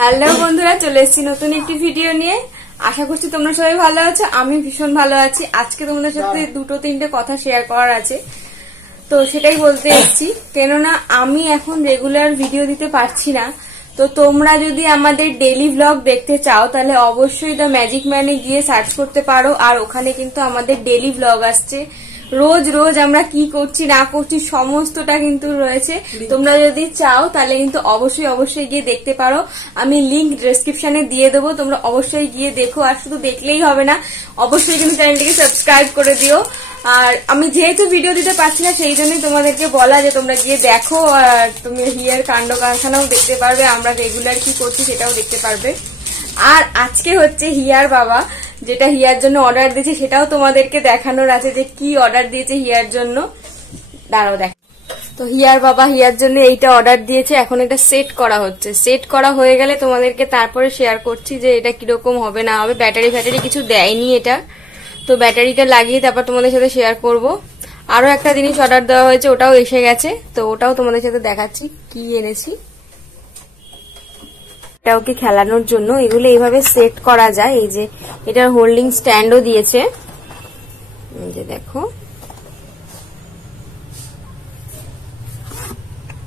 Hello বন্ধুরা, চলে এসেছি নতুন একটি ভিডিও নিয়ে। আশা করছি তোমরা সবাই ভালো আছো। আমি ভীষণ ভালো আছি। আজকে তোমাদের সাথে দুটো তিনটে কথা শেয়ার করার আছে, তো সেটাই বলতে এসেছি। কেননা আমি এখন রেগুলার ভিডিও দিতে পারছি না। তো তোমরা যদি আমাদের ডেইলি ব্লগ দেখতে চাও তাহলে অবশ্যই দ্য ম্যাজিক ম্যানে গিয়ে সার্চ করতে পারো। আর ওখানে কিন্তু আমাদের ডেইলি ব্লগ আসছে। রোজ রোজ আমরা কি করছি না করছি সমস্তটা কিন্তু রয়েছে। তোমরা যদি চাও তাহলে কিন্তু অবশ্যই গিয়ে দেখতে পারো। আমি লিংক ডেসক্রিপশনে দিয়ে দেবো, তোমরা অবশ্যই গিয়ে দেখো। আর শুধু দেখলেই হবে না, অবশ্যই কিন্তু চ্যানেলটিকে সাবস্ক্রাইব করে দিও। আর আমি যেহেতু ভিডিও দিতে পারছি না সেই জন্যই তোমাদেরকে বলা যে তোমরা গিয়ে দেখো। আর তুমি হিয়ার কাণ্ড কারখানাও দেখতে পারবে, আমরা রেগুলার কি করছি সেটাও দেখতে পারবে। আর আজকে হচ্ছে হিয়ার বাবা যেটা হিয়ার জন্য অর্ডার দিয়েছে সেটাও তোমাদেরকে দেখানোর আছে যে কি অর্ডার দিয়েছে হিয়ার জন্য। দাঁড়াও দেখ। তো হিয়ার বাবা হিয়ার জন্য এইটা অর্ডার দিয়েছে, এখন এটা সেট করা হচ্ছে। সেট করা হয়ে গেলে তোমাদেরকে তারপরে শেয়ার করছি যে এটা কিরকম হবে না হবে। ব্যাটারি ফ্যাটারি কিছু দেয়নি এটা, তো ব্যাটারিটা লাগিয়ে তারপর তোমাদের সাথে শেয়ার করব। আরো একটা জিনিস অর্ডার দেওয়া হয়েছে, ওটাও এসে গেছে, তো ওটাও তোমাদের সাথে দেখাচ্ছি কি এনেছি। এটা ওকে খেলানোর জন্য এগুলো এইভাবে সেট করা যায়। এই যে এটার হোল্ডিং স্ট্যান্ডও দিয়েছে, এই যে দেখো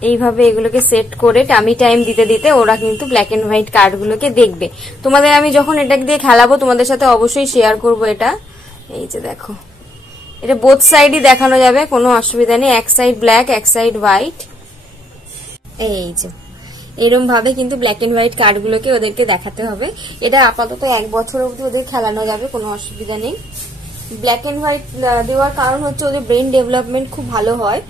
এইভাবে এগুলোকে সেট করে টামি টাইম দিতে দিতে ওরা কিন্তু ব্ল্যাক এন্ড হোয়াইট কার্ডগুলোকে দেখবে। তোমাদের আমি যখন এটা দিয়ে খেলাবো তোমাদের সাথে অবশ্যই শেয়ার করব এটা। এই যে দেখো এটা বোথ সাইডই দেখানো যাবে, কোনো অসুবিধা নেই। এক সাইড ব্ল্যাক এক সাইড হোয়াইট। এই যে এরকম ভাবে কিন্তু ব্ল্যাক এন্ড হোয়াইট কার্ডগুলোকে ওদেরকে দেখাতে হবে। এটা আপাতত 1 বছর অবধি ওদের খেলানো যাবে, কোনো অসুবিধা নেই। ব্ল্যাক এন্ড হোয়াইট দেওয়ার কারণ হচ্ছে ওদের ব্রেন ডেভেলপমেন্ট খুব ভালো হয়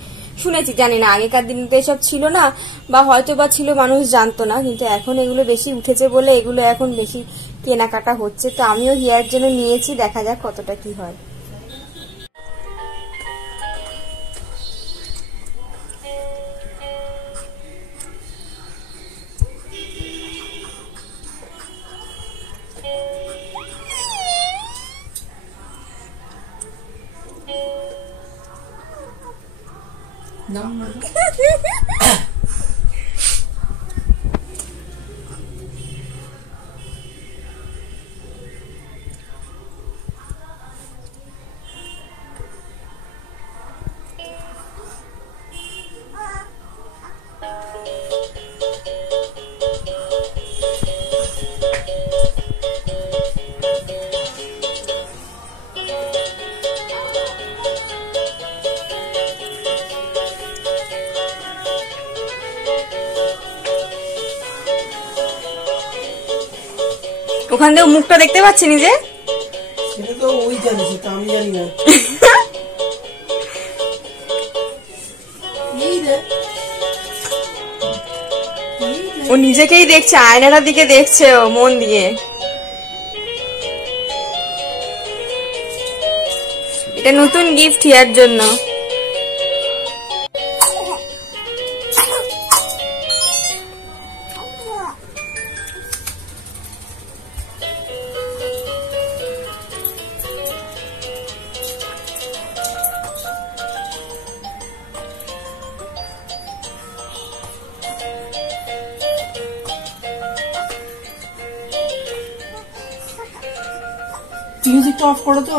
শুনেছি, জানি না আগেকার দিনতে এসব ছিল না, বা হয়তো বা ছিল মানুষ জানতো না, কিন্তু এখন এগুলো বেশি উঠেছে বলে এগুলো এখন বেশি কেনাকাটা হচ্ছে। তো আমিও হিয়ার জন্য নিয়েছি, দেখা যাক কতটা কি হয়। ওখান থেকে মুখটা দেখতে পাচ্ছি নিজে, সেটা তো ওই জানে, সেটা আমি জানি না। ও নিজেকেই দেখছে, আয়নাটার দিকে দেখছে ও মন দিয়ে। এটা নতুন গিফট হিয়ার জন্য। মিউজিকটা অফ করো তো।